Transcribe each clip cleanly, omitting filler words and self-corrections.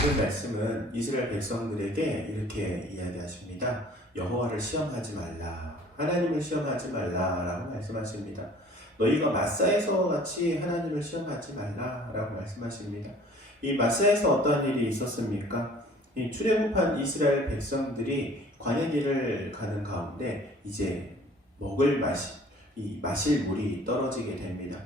오늘 말씀은 이스라엘 백성들에게 이렇게 이야기하십니다. 여호와를 시험하지 말라. 하나님을 시험하지 말라라고 말씀하십니다. 너희가 마사에서 같이 하나님을 시험하지 말라라고 말씀하십니다. 이 마사에서 어떠한 일이 있었습니까? 이 출애굽한 이스라엘 백성들이 광야길을 가는 가운데 이제 마실 물이 떨어지게 됩니다.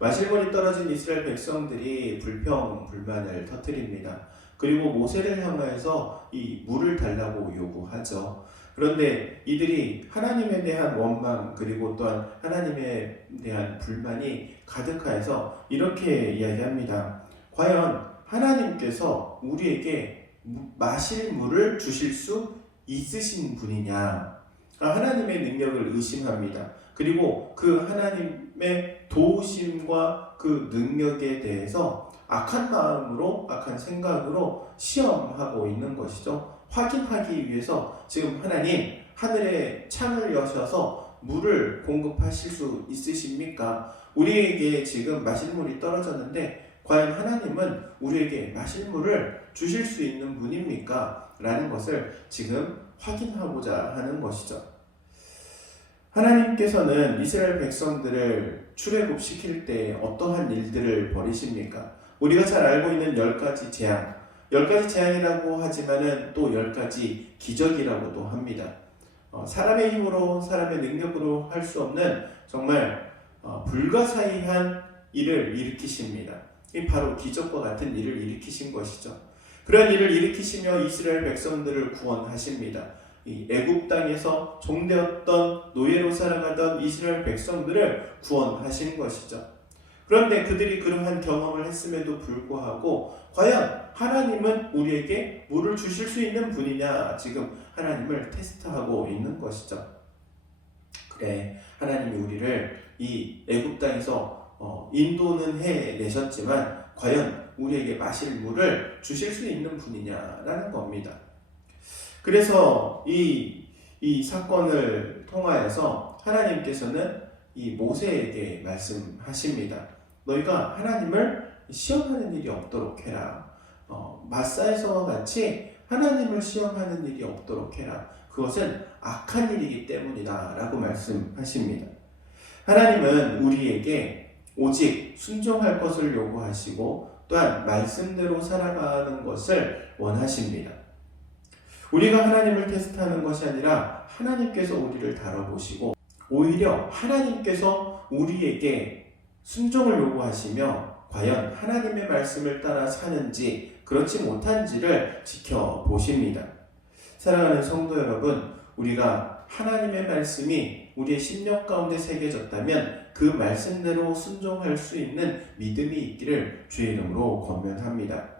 마실 물이 떨어진 이스라엘 백성들이 불평불만을 터뜨립니다. 그리고 모세를 향하여서 이 물을 달라고 요구하죠. 그런데 이들이 하나님에 대한 원망 그리고 또한 하나님에 대한 불만이 가득하여서 이렇게 이야기합니다. 과연 하나님께서 우리에게 마실 물을 주실 수 있으신 분이냐? 하나님의 능력을 의심합니다. 그리고 그 하나님의 도우심과 그 능력에 대해서 악한 마음으로, 악한 생각으로 시험하고 있는 것이죠. 확인하기 위해서 지금 하나님, 하늘에 창을 여셔서 물을 공급하실 수 있으십니까? 우리에게 지금 마실 물이 떨어졌는데 과연 하나님은 우리에게 마실 물을 주실 수 있는 분입니까? 라는 것을 지금 확인하고자 하는 것이죠. 하나님께서는 이스라엘 백성들을 출애굽시킬 때 어떠한 일들을 벌이십니까? 우리가 잘 알고 있는 10가지 재앙, 10가지 재앙이라고 하지만은 또 10가지 기적이라고도 합니다. 사람의 힘으로, 사람의 능력으로 할 수 없는 정말 불가사의한 일을 일으키십니다. 이 바로 기적과 같은 일을 일으키신 것이죠. 그런 일을 일으키시며 이스라엘 백성들을 구원하십니다. 이 애굽 땅에서 종되었던 노예로 살아가던 이스라엘 백성들을 구원하신 것이죠. 그런데 그들이 그러한 경험을 했음에도 불구하고 과연 하나님은 우리에게 물을 주실 수 있는 분이냐 지금 하나님을 테스트하고 있는 것이죠. 그래, 하나님이 우리를 이 애굽 땅에서 인도는 해내셨지만 과연 우리에게 마실 물을 주실 수 있는 분이냐라는 겁니다. 그래서 이 사건을 통하여서 하나님께서는 이 모세에게 말씀하십니다. 너희가 하나님을 시험하는 일이 없도록 해라. 마사에서와 같이 하나님을 시험하는 일이 없도록 해라. 그것은 악한 일이기 때문이다 라고 말씀하십니다. 하나님은 우리에게 오직 순종할 것을 요구하시고 또한 말씀대로 살아가는 것을 원하십니다. 우리가 하나님을 테스트하는 것이 아니라 하나님께서 우리를 다뤄보시고 오히려 하나님께서 우리에게 순종을 요구하시며 과연 하나님의 말씀을 따라 사는지 그렇지 못한지를 지켜보십니다. 사랑하는 성도 여러분, 우리가 하나님의 말씀이 우리의 심령 가운데 새겨졌다면 그 말씀대로 순종할 수 있는 믿음이 있기를 주의 이름으로 권면합니다.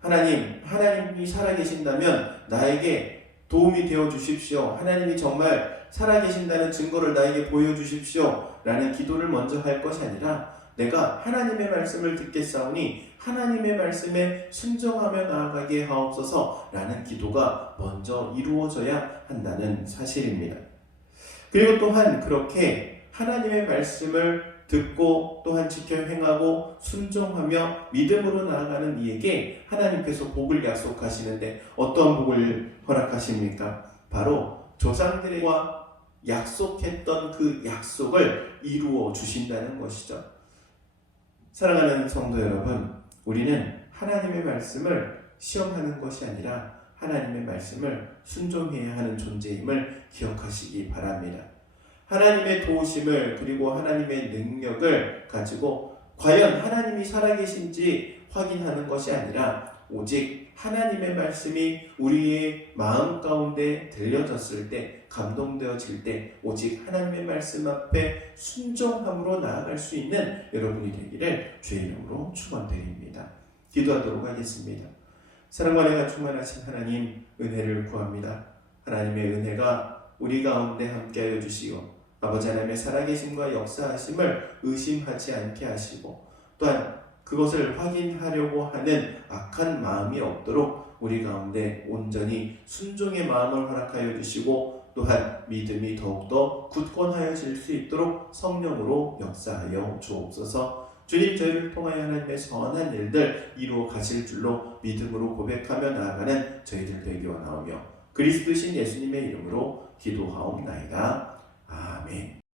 하나님이 살아계신다면 나에게 도움이 되어 주십시오. 하나님이 정말 살아계신다는 증거를 나에게 보여주십시오. 라는 기도를 먼저 할 것이 아니라 내가 하나님의 말씀을 듣겠사오니 하나님의 말씀에 순종하며 나아가게 하옵소서 라는 기도가 먼저 이루어져야 한다는 사실입니다. 그리고 또한 그렇게 하나님의 말씀을 듣고 또한 지켜 행하고 순종하며 믿음으로 나아가는 이에게 하나님께서 복을 약속하시는데 어떤 복을 허락하십니까? 바로 조상들과 약속했던 그 약속을 이루어 주신다는 것이죠. 사랑하는 성도 여러분, 우리는 하나님의 말씀을 시험하는 것이 아니라 하나님의 말씀을 순종해야 하는 존재임을 기억하시기 바랍니다. 하나님의 도우심을 그리고 하나님의 능력을 가지고 과연 하나님이 살아계신지 확인하는 것이 아니라 오직 하나님의 말씀이 우리의 마음 가운데 들려졌을 때, 감동되어질 때 오직 하나님의 말씀 앞에 순종함으로 나아갈 수 있는 여러분이 되기를 주의 이름으로 축원드립니다. 기도하도록 하겠습니다. 사랑과 은혜가 충만하신 하나님, 은혜를 구합니다. 하나님의 은혜가 우리 가운데 함께하여 주시고 아버지 하나님의 살아계심과 역사하심을 의심하지 않게 하시고 또한 그것을 확인하려고 하는 악한 마음이 없도록 우리 가운데 온전히 순종의 마음을 허락하여 주시고 또한 믿음이 더욱더 굳건하여질 수 있도록 성령으로 역사하여 주옵소서. 주님 저희를 통하여 하나님의 선한 일들 이루어 가실 줄로 믿음으로 고백하며 나아가는 저희들 되기 원하오며 그리스도신 예수님의 이름으로 기도하옵나이다. 아멘.